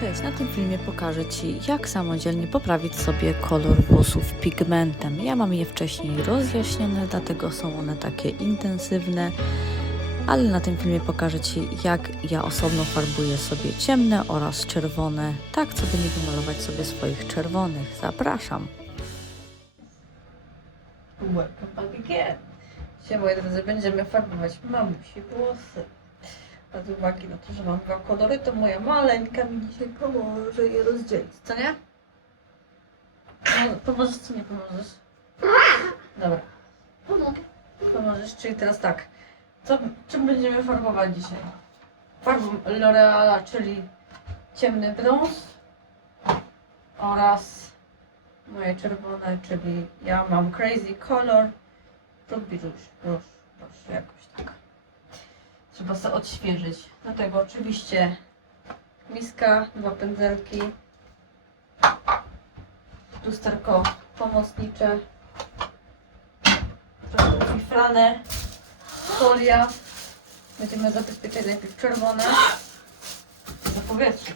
Cześć, na tym filmie pokażę Ci, jak samodzielnie poprawić sobie kolor włosów pigmentem. Ja mam je wcześniej rozjaśnione, dlatego są one takie intensywne, ale na tym filmie pokażę Ci, jak ja osobno farbuję sobie ciemne oraz czerwone, tak co by nie wymalować sobie swoich czerwonych. Zapraszam! Welcome back again. Drodzy, będziemy farbować mamusi włosy. Z uwagi na to, że mam dwa kolory, to moja maleńka mi dzisiaj pomoże je rozdzielić, co nie? No, pomożesz czy nie pomożesz? Dobra, Pomogę. pomożesz, czyli teraz tak. Co, czym będziemy farbować dzisiaj? Farbą L'Oreala, czyli ciemny brąz oraz moje czerwone, czyli ja mam Crazy Color Ruby Rouge, Rouge, Rouge, jakoś tak. Trzeba sobie odświeżyć. Do tego oczywiście miska, dwa pędzelki, lusterko pomocnicze, trochę fifrane, folia. Będziemy zabezpieczać najpierw czerwone. Zapowietrzysz.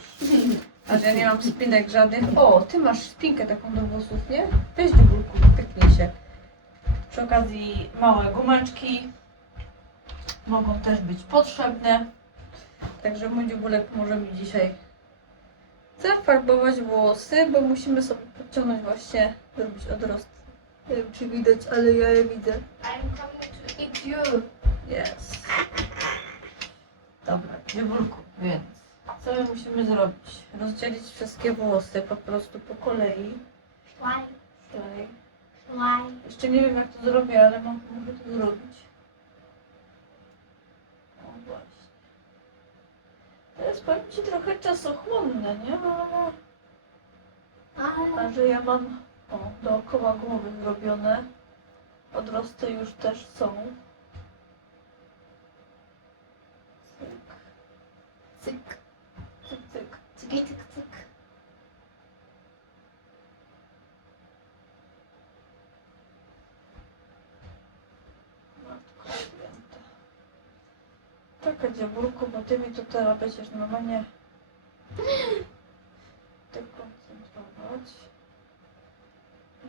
A że ja nie mam spinek żadnych. O, ty masz spinkę taką do włosów, nie? Weź dziubulku, pyknij się. Przy okazji małe gumeczki mogą też być potrzebne. Także mój dziubulek może mi dzisiaj zafarbować włosy, bo musimy sobie podciągnąć właśnie, zrobić odrost. Nie wiem czy widać, ale ja je widzę. I'm coming to eat you. Jest. Dobra, dziewulku, więc co my musimy zrobić? Rozdzielić wszystkie włosy po prostu po kolei. Why? Why? Jeszcze nie wiem jak to zrobię, ale mam, mogę to zrobić. O właśnie. To jest powiem Ci trochę czasochłonne, nie? No, I A że ja mam o, dookoła głowy zrobione. Odrosty już też są. Cyk, cyk, cyk, cyk. cyki, cyk, cyk. Matko święta. Taka dziewurku, bo ty mi tu teraz będziesz normalnie dekoncentrować.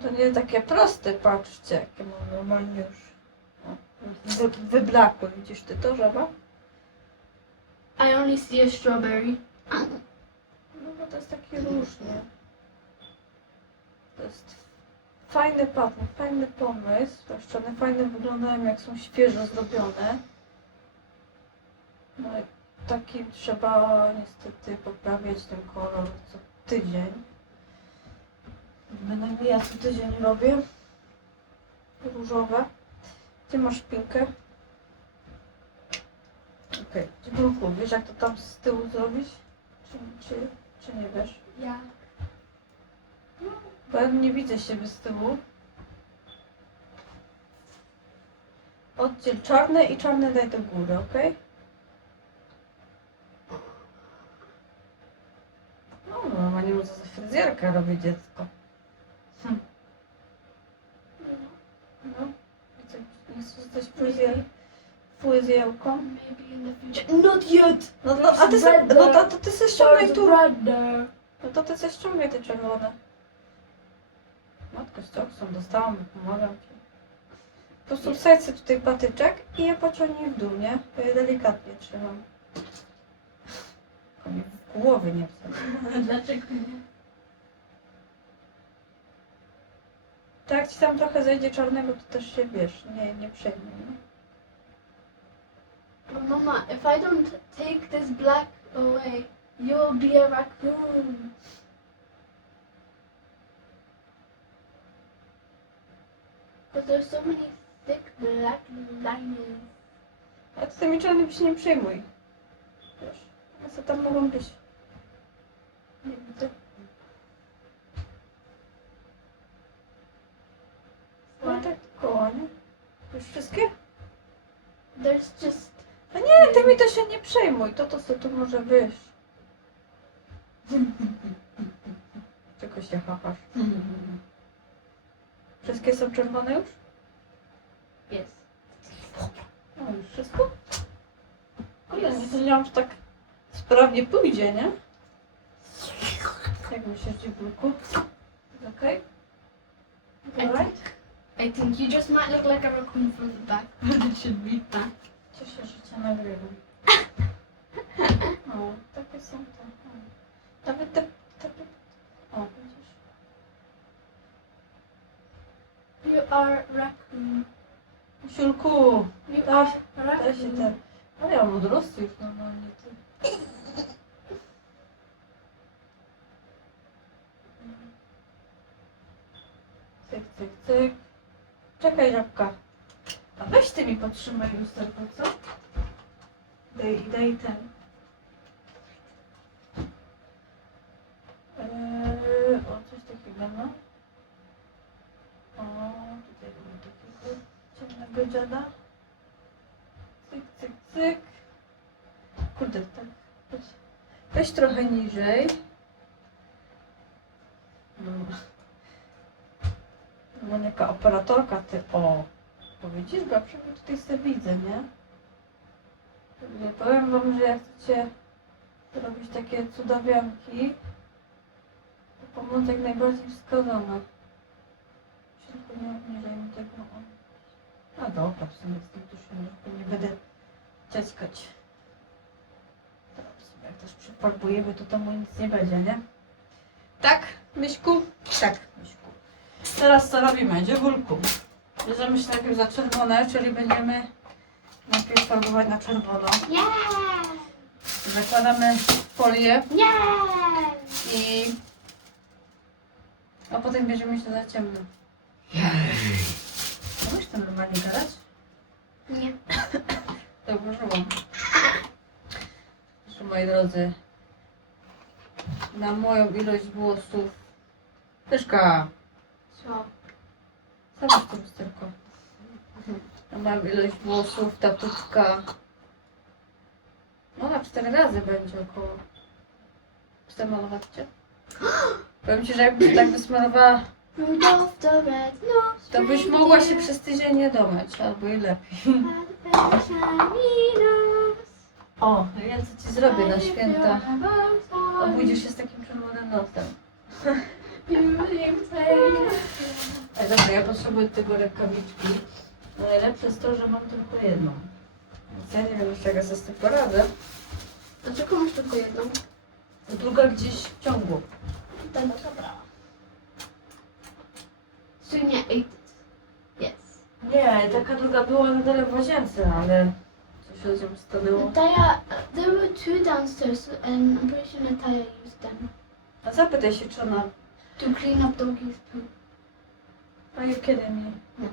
To nie takie proste, patrzcie, jakie mam normalnie już. Wy, wyblakły, widzisz ty to, żaba? I only see a strawberry. No bo to jest taki różnie. To jest fajny patent, fajny pomysł. Zwłaszcza one fajne wyglądają jak są świeżo zrobione. No i taki trzeba niestety poprawiać ten kolor co tydzień. Bynajmniej ja co tydzień robię. Różowe. Gdzie masz szpinkę? Okej, okay. wiesz jak to tam z tyłu zrobić? Czy, czy, czy nie wiesz? Yeah. Bo ja nie widzę siebie z tyłu. Oddziel czarne i czarne daj do góry, ok? No, no, nie może za fryzjerkę robi dziecko. Hm. No, nie chcesz zostać fryzjer, fryzjerką. Not yet. No, no, a ty se, no to, to ty se ściągaj tu. No to ty coś ściągaj te czerwone. Matko, z dostałam, pomagam ci. Po prostu wsadź sobie tutaj patyczek i je pociągnij w dół, nie? Ja je delikatnie trzymam. W głowy nie wsadź. Dlaczego nie? Tak, ci tam trochę zejdzie czarnego, to też się wiesz, nie, nie przejmuj, nie? But Mama, if I don't take this black away, you'll be a raccoon. Because there's so many thick black lines. A ty tymi czarnymi się nie przejmuj. Wiesz, one tam mogą być. Nie widzę. No tak koło, nie? Już wszystkie? There's just A nie, ty mi to się nie przejmuj, to to sobie tu może wyjść. Czego się chachasz? Wszystkie są czerwone już? yes. No już wszystko? Kurde, nie sądziłam, że tak sprawnie pójdzie, nie? Myślisz, dziewulku? Okej? I Alright? I think you just might look like a raccoon from the back. but it should be that. Cieszę się, cię nagrywam. O, takie są te. o. Nawet te, te... O, widzisz? You are raccoon. Siulku! You are da się raccoon. te... Ale ja mam odrosty już normalnie, ty. Cyk, cyk, cyk. Czekaj, żabka. A weź ty mi podtrzymaj lusterko, co? Daj, daj ten. Eee, o, coś takiego, no. O, tutaj mamy takiego ciemnego dziada. Cyk, cyk, cyk. Kurde, tak. Weź, weź trochę niżej. No. Monika, operatorka, ty, o. Bo widzisz, przynajmniej tutaj sobie widzę, nie? Powiem wam, że jak chcecie robić takie cudawianki, to pomoc jak najbardziej wskazana. Tylko nie obniżaj mi tego. A dobra, w sumie z tym tuszem nie będę ciaskać. Sumie jak też przyfarbujemy, to temu nic nie będzie, nie? Tak, Myśku? Tak. Teraz co robimy? Dziewulku. Bierzemy się najpierw za czerwone, czyli będziemy najpierw farbować na czerwono. Zakładamy folię i... A potem bierzemy się za ciemno. Możesz to normalnie gadać? Nie. Zauważyłam. Proszę moi drodzy, na moją ilość włosów. Pyszka, Co? to lusterko. Na moją ilość włosów ta tutka. No na cztery razy będzie około. Chcę malować cię? Powiem ci, że jakbyś tak wysmarowała, Rudolph the red nose to byś mogła się przez tydzień nie domyć, albo i lepiej. O, ja co ci zrobię na święta. Obudzisz się z takim czerwonym nosem. Ej, dobra, ja potrzebuję tego rękawiczki. No najlepsze jest to, że mam tylko jedną. Więc ja nie wiem jeszcze jak ja sobie z tym poradzę. Dlaczego masz tylko jedną? Druga gdzieś w ciągu. Ten dobra. So nie ate it. Yes. Nie, taka druga była na dole w łazience, ale coś się z nią stanęło. Natalia, there were two downstairs and I'm pretty sure Natalia used them A zapytaj się, czy ona... to clean up doggy's poop. A you kidding me? No.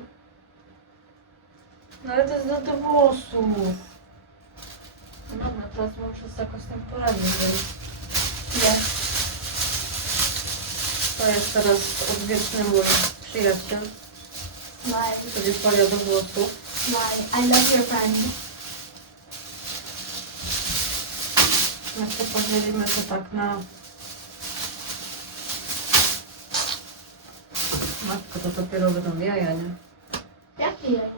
No ale to jest do, do włosów. No dobra, teraz muszę z tym poradzić, więc... Nie. To jest teraz odwieczny mój przyjaciel, Smile, czyli folia do włosów. smile. I love your friend. My się podzielimy to tak na... Matko, to dopiero będą jaja, nie? Jakie jaja?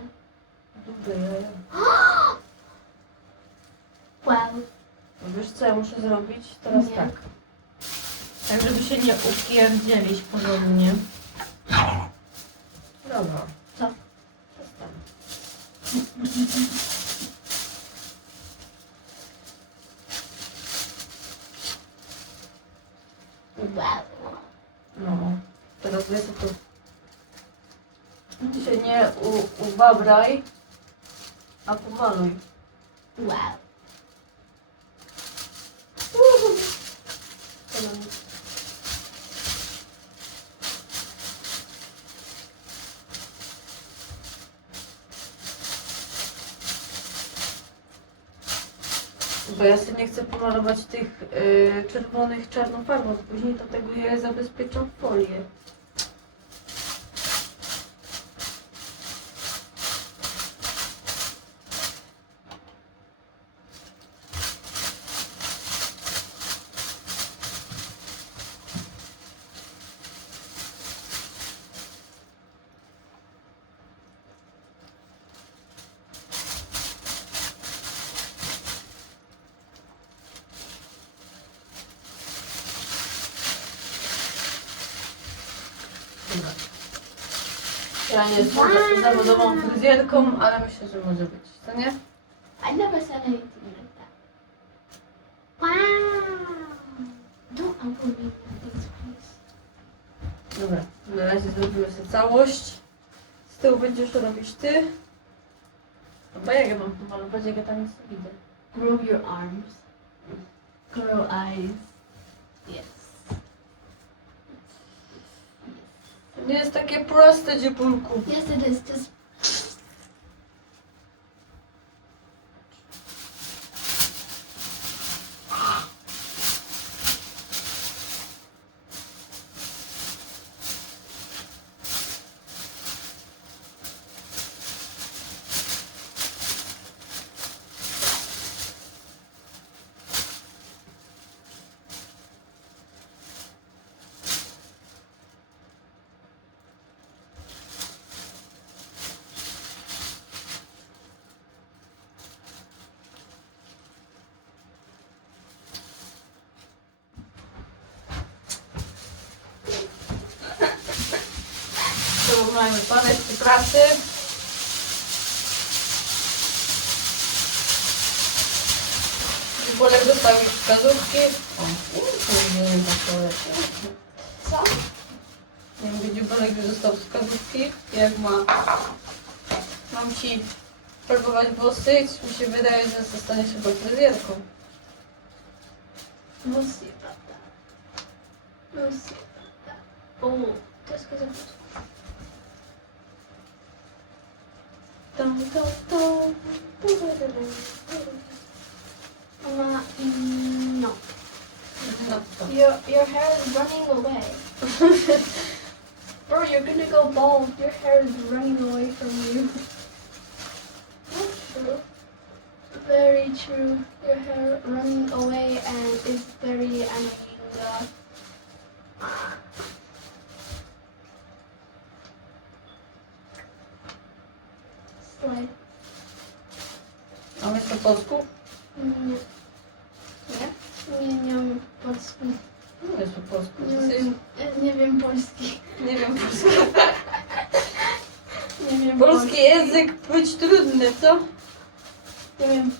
Duże jaja. Wow. Wiesz co ja muszę zrobić? Teraz Nie. tak. Tak, żeby się nie upierdzielić porządnie. Dobra. Co? Przestań. Wow. No. Teraz wiesz to się nie u, ubabraj, a pomaluj. Wow. Bo ja sobie nie chcę pomalować tych y, czerwonych czarną farbą, później do tego je zabezpieczam w folię. Ja nie wow. zawodową fryzjerką, ale myślę, że może być. Co nie? I never said anything like that. Wow. Don't me please. Dobra, na razie zrobimy sobie całość. Z tyłu będziesz robić ty. Chyba jak ja mam pomalować, jak ja tam nic nie widzę. Grow your arms. Grow eyes. To nie jest takie proste, dziepulku. Yes, it is. Just Porównajmy palec do pracy. Bolek dostał już wskazówki. O, nie wiem, to so. Nie wiem, gdzie Bolek dostał wskazówki. Jak ma... Mam ci farbować włosy mi się wydaje, że zostaniesz chyba fryzjerką. We'll see about that. We'll see about that. No. Your your hair is running away. Bro, you're gonna go bald. Your hair is running away from you. True. Very true. Your hair running away and is very annoying.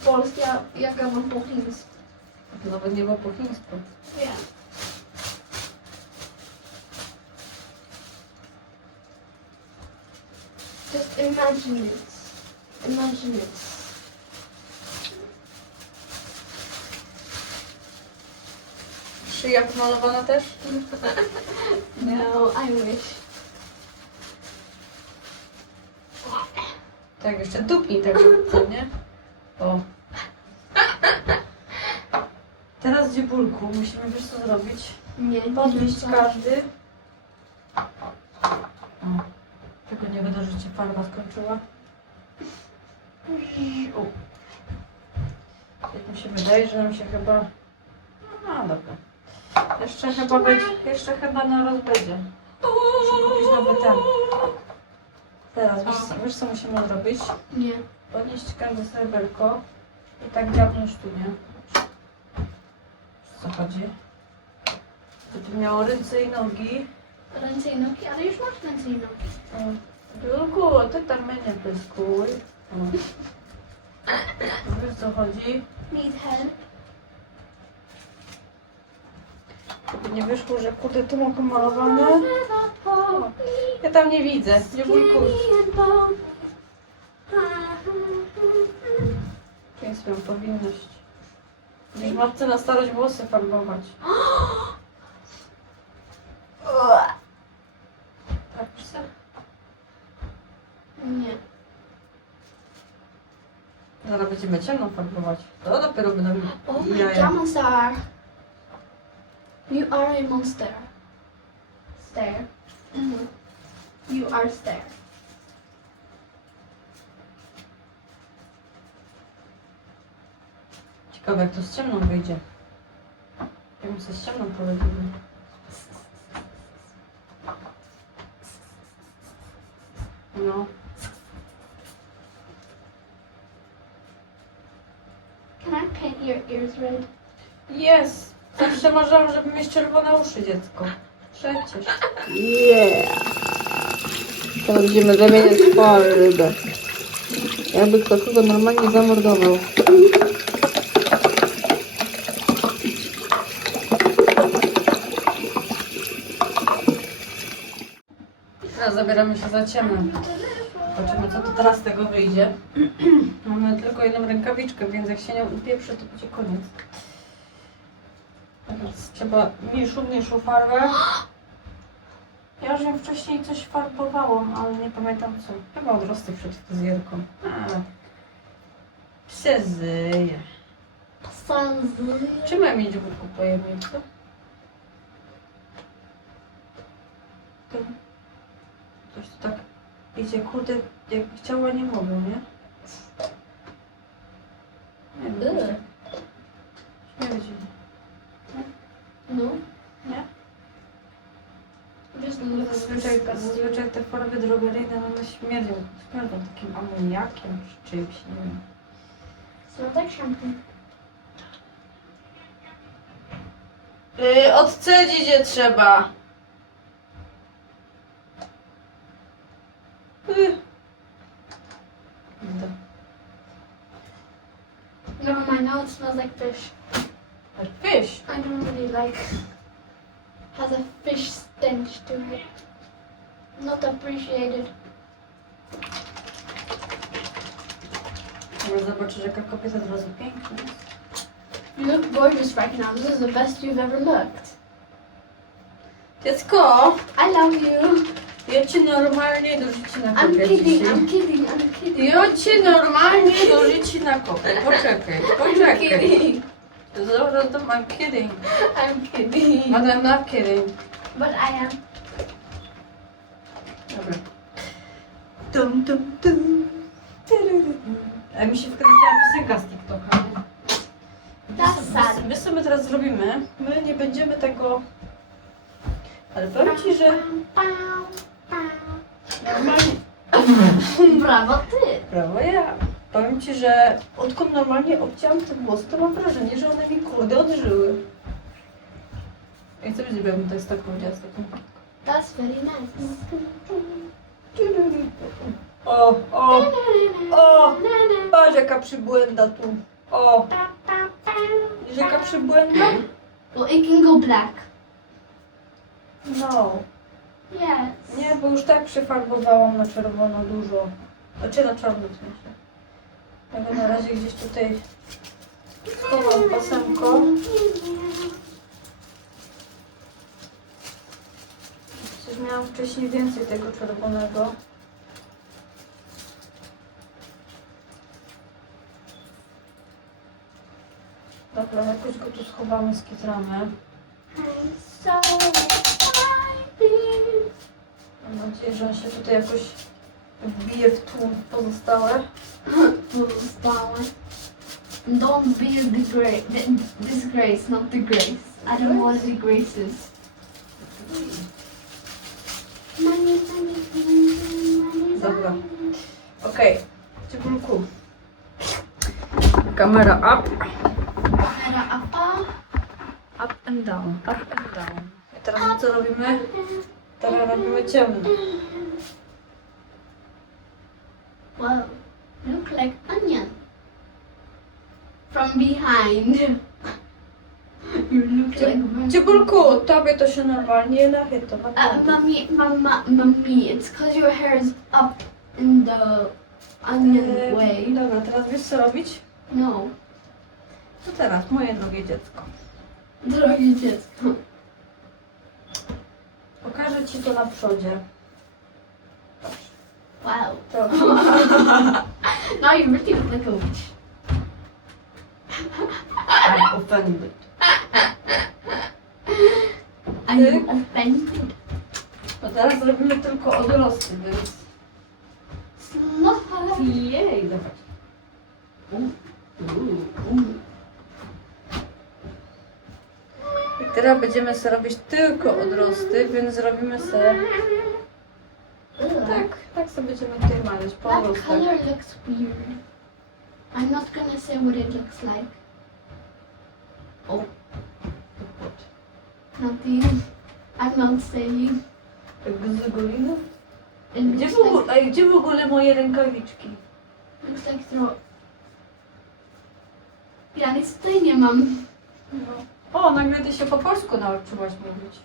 Nie wiem polski, a ja gadam po chińsku. Nawet nie było po chińsku. Wiem. Just imagine it. Imagine it. Szyja pomalowana też? No, I wish. Tak, jeszcze dupnij tak, nie? O. Teraz dziebulku, musimy wiesz co zrobić? Nie, Podnieść nie każdy. O. Tylko nie będę, że ci farba skończyła. Jak mi się wydaje, że nam się chyba... No dobra. Jeszcze chyba będzie, jeszcze chyba na roz będzie. Muszę kupić nowy ten. Teraz, wiesz, co- wiesz co musimy zrobić? Nie. Podnieść każde serwerko i tak dziabnąć tu, nie? Co chodzi? Żeby miało ręce i nogi. Ręce i nogi, ale już masz ręce i nogi. Julku, ty tam mnie nie pyskuj. Wiesz co chodzi? Need help. Żeby nie wyszło, że kurde tu mam pomalowane. Ja tam nie widzę. Nie bójku. To jest moja powinność. Gdzieś matce na starość włosy farbować. Tak, psy? Nie. Zaraz będziemy ciemno farbować. To dopiero będą Oh my jaja. god, monster. You are a monster. Stare. Mhm. You are stare. Ciekawe jak to z ciemną wyjdzie. Jak my sobie z ciemną poradzimy. No. Can I paint your ears red? Jest! Zawsze marzyłam, żeby mieć czerwone uszy, dziecko. Przecież. Yeah! Teraz będziemy zamieniać farbę. Jakby kto kogo normalnie zamordował. Teraz zabieramy się za ciemno. Zobaczymy, co to teraz z tego wyjdzie. Mamy tylko jedną rękawiczkę, więc jak się nią upieprzy, to będzie koniec. Teraz trzeba mniejszą, mniejszą farbę. Ja już ją wcześniej coś farbowałam, ale nie pamiętam co. Chyba odrosty przed fryzjerką. Przezyję. Sounds Czy mam mieć w? To coś tu tak idzie, kurde, jakby chciała, nie mogę, nie? Nie wiem, nie wiem. No. Nie? Just No, Zazwyczaj, zazwyczaj te farby drogeryjne, no one śmierdzą, śmierdzą takim amoniakiem czy czymś, nie wiem. Smells like shampoo. Yy, odcedzić je trzeba. Now it smells like fish. Like fish. I don't really like. Has a fish stench to it. Not appreciated. Może zobaczysz, jaka kobieta od razu piękna. You look gorgeous right now. This is the best you've ever looked. Dziecko, I love you. Ja cię normalnie do życia na I'm kidding. dzisiaj. I'm kidding. I'm kidding. Ja cię normalnie do życia na kopię. Poczekaj, I'm poczekaj. kidding. Zaraz to I'm kidding. I'm kidding. But I'm not kidding. But I am. Dobra. Tum, tum. Tyryryry. A mi się wkręciła piosenka z TikToka. That's sad. My, sobie teraz zrobimy. My nie będziemy tego. Ale powiem ci, że normalnie. Brawo ty. Brawo ja. Powiem ci, że odkąd normalnie obcięłam te włosy, to mam wrażenie, że one mi kurde odżyły. I co będzie, jakbym to jest taką powiedziała z taką That's very nice. O, o, o! Patrz jaka przybłęda tu. O, widzisz jaka przybłęda? Well, it can go black. No. Yes. Nie, bo już tak przefarbowałam na czerwono dużo. Znaczy na czarno w sensie. Ja go na razie gdzieś tutaj schowam pasemko. Przecież miałam wcześniej więcej tego czerwonego. Dobra, jakoś go tu schowamy, skitramy. I'm się tutaj jakoś wbije w tłum pozostałe. Pozostałe. Don't be a disgrace, disgrace, not the grace. I don't want to be graces. Money, money, money, money. Dobra. Okej, Cybulku. Kamera up. Kamera apa. Up and down, up and down. I teraz co robimy? Teraz robimy ciemno. Wow, look like onion. From behind. you look like Tobie to się normalnie nachyta, Uh, naprawdę. mommy, mama, it's because your hair is up in the onion Eee, way. Dobra, teraz wiesz co robić? No, To teraz, moje drogie dziecko. drogie dziecko. Pokażę ci to na przodzie. Wow. To. Now you really look like a witch. I'm offended. I'm offended. No teraz zrobimy tylko odrosty, więc... Slow. Jej, zobacz. I teraz będziemy sobie robić tylko odrosty, więc zrobimy sobie... Tak, tak sobie będziemy tutaj mawiać po That odrostach. color looks weird. I'm not gonna say what it looks like. Jak z Golinów? It Gdzie looks w, ogóle, ej, gdzie w ogóle moje rękawiczki? looks like throat. Ja nic tutaj nie mam. No. O, nagle ty się po polsku nauczyłaś mówić.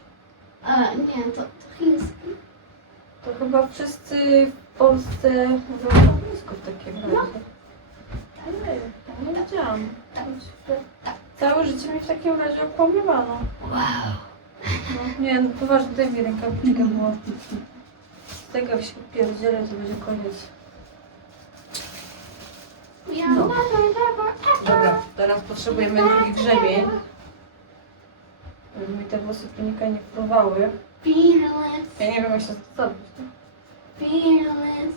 A, nie, to, to chiński. To chyba wszyscy w Polsce mówią po angielsku w takim razie. Ej, ja nie wiedziałam. Całe życie mi w takim razie okłamywano. Wow. No, nie, no poważnie, daj mi rękawiczkę, bo z tego jak się pierdzielę, to będzie koniec. No. Dobra, teraz potrzebujemy drugi grzebień. Żeby mi te włosy tunika nie wpływały. Fearless, Ja nie wiem jak się to zrobić. fearless.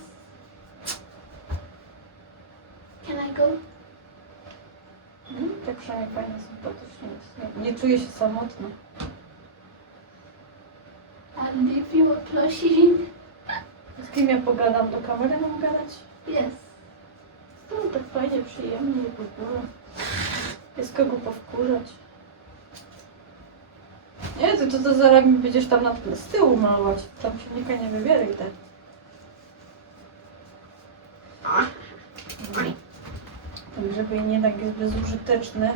Can I go? Hmm? Tak przynajmniej fajnie sympatycznie jest. Nie, nie czuję się samotna. Plushie. Z kim ja pogadam? Do kamery mam gadać? Yes. No tak fajnie, przyjemnie i w ogóle. Jest kogo powkurzać. Nie, ty to, to zaraz mi będziesz tam na, z tyłu malować. Tam silnika nie wybieraj tak. Tak, żeby nie tak jest bezużyteczny.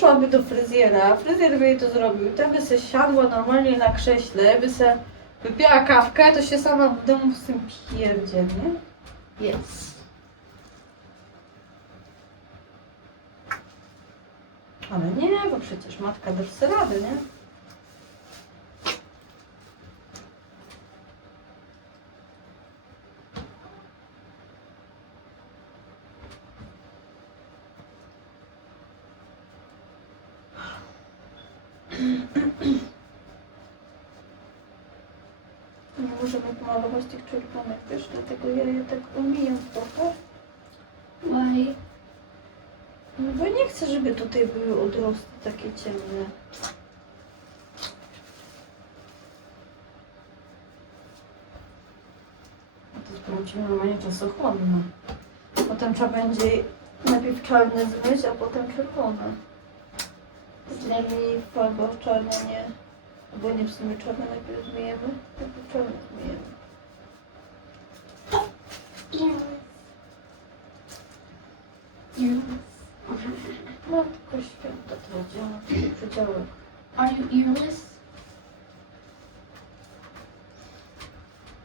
Poszłaby do fryzjera, fryzjer by jej to zrobił, ta by se siadła normalnie na krześle, by se wypiła kawkę, to się sama w domu z tym pierdzie, nie? Yes. Ale nie, bo przecież matka dasz sobie rady? Nie pomalować tych czerwonych, wiesz, dlatego ja je tak omijam trochę. Why? No bo nie chcę, żeby tutaj były odrosty takie ciemne. To sprawdzimy normalnie czasochłonne. Potem trzeba będzie najpierw czarne zmyć, a potem czerwone. Z nami albo czarne nie. Albo nie w sumie czarne najpierw zmyjemy, najpierw czarne zmyjemy. Fearless. Fearless. Matko święta, to działa w tych przedziałach. Are you earless?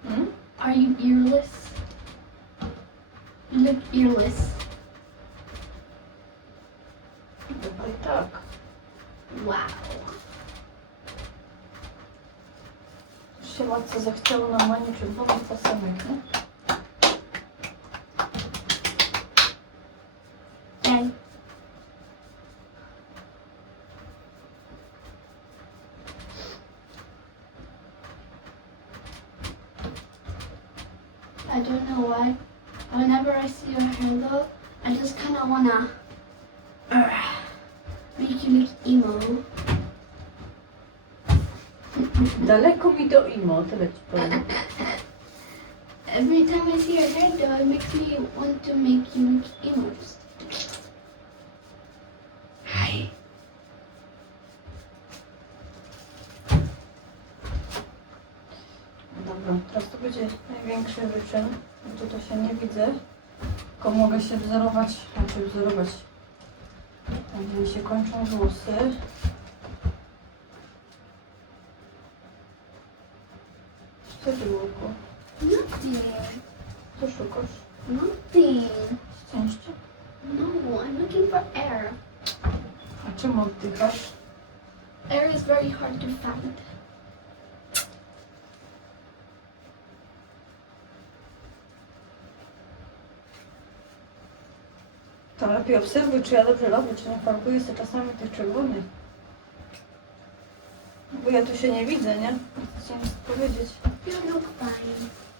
Hmm? Are you earless? You look earless. Chyba i tak. Wow. Już się matce zachciało normalnie czerwonych pasemek, nie? Dad. I don't know why. Whenever I see your hair though, I just kind of wanna uh, make you look emo. Daleko mi do imo, tyle ci powiem. Every time I see your hair though, it makes me want to make you look emo. Hi. Dobra, teraz to będzie największy wyczyn. bo Tu to się nie widzę. Tylko mogę się wzorować, znaczy wzorować. Tam gdzie mi się kończą włosy. Co ty było? Nothing. Co szukasz? Nothing. Szczęście? No, I'm looking for air. A czym oddychasz? Air is very hard to find. To lepiej obserwuj, czy ja dobrze robię, czy nie farbuję sobie czasami tych czerwonych. Bo ja tu się nie widzę, nie? Chcę nic powiedzieć. You look fine.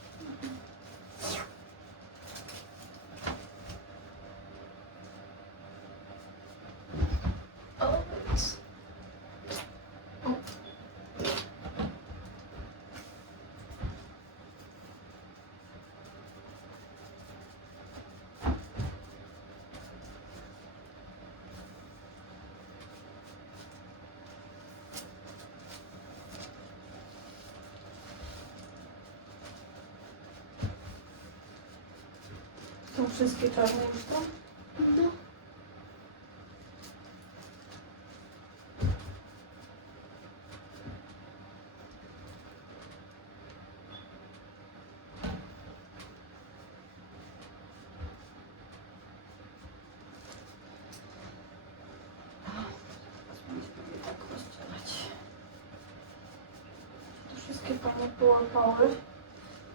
Połapały.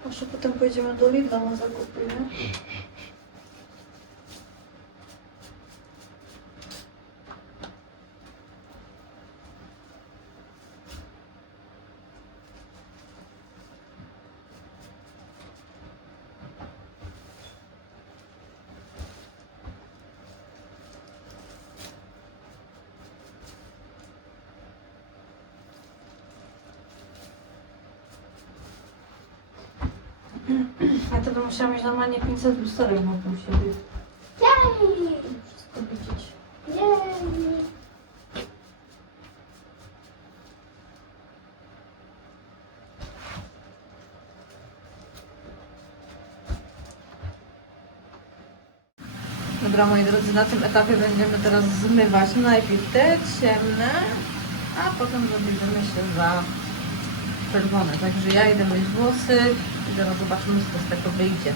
Może potem pojedziemy do Lidla na zakupy, nie? Ja to bym musiała mieć normalnie 500 lusterek wokół siebie. Yay! Wszystko widzieć. Yay! Dobra, moi drodzy, na tym etapie będziemy teraz zmywać najpierw te ciemne, a potem zabierzemy się za czerwone. Także ja idę myć włosy i zaraz zobaczymy, co z tego wyjdzie.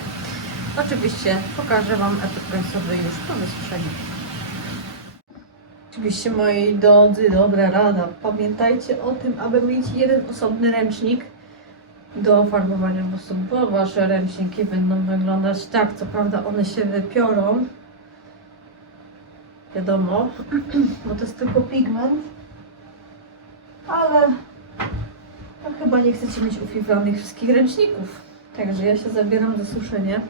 Oczywiście pokażę Wam efekt końcowy już po wysuszeniu. Oczywiście, moi drodzy, dobra rada. Pamiętajcie o tym, aby mieć jeden osobny ręcznik do farbowania włosów, bo Wasze ręczniki będą wyglądać tak. Co prawda one się wypiorą, wiadomo, bo to jest tylko pigment, ale no, chyba nie chcecie mieć ufiflanych wszystkich ręczników. Także ja się zabieram za suszenie.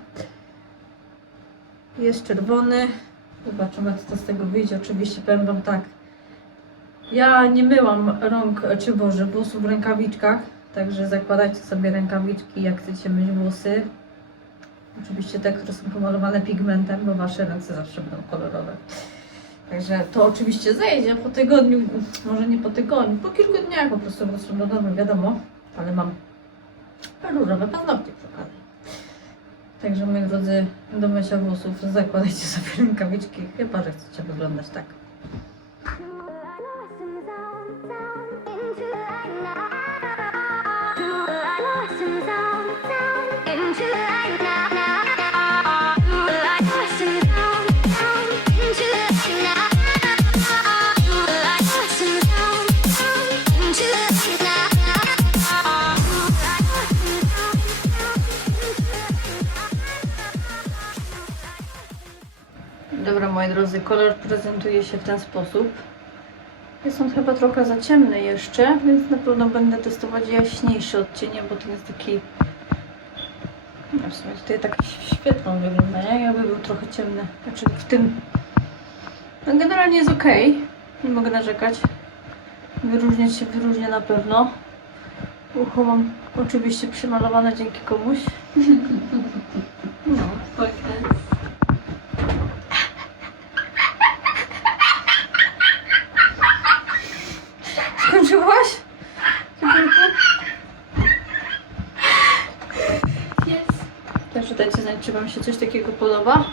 Jest czerwony. Zobaczymy, co z tego wyjdzie. Oczywiście powiem Wam tak. Ja nie myłam rąk, czy Boże, włosów w rękawiczkach. Także zakładajcie sobie rękawiczki, jak chcecie myć włosy. Oczywiście te, które są pomalowane pigmentem, bo Wasze ręce zawsze będą kolorowe. Także to oczywiście zejdzie po tygodniu, może nie po tygodniu, po kilku dniach po prostu wrócę do domu, wiadomo, ale mam różowe paznokcie przy okazji. Także moi drodzy, do mycia włosów zakładajcie sobie rękawiczki, chyba że chcecie wyglądać tak. Moi drodzy, kolor prezentuje się w ten sposób. Jest on chyba trochę za ciemny jeszcze, więc na pewno będę testować jaśniejsze odcienie, bo ten jest taki... No w sumie tutaj tak świetlą wygląda, nie? Jakby był trochę ciemny. Znaczy w tym... No generalnie jest ok. Nie mogę narzekać. Wyróżniać się wyróżnia na pewno. Ucho mam oczywiście przymalowane dzięki komuś. No. Skończyłaś? Cybulku? Yes. Też dajcie znać, czy Wam się coś takiego podoba.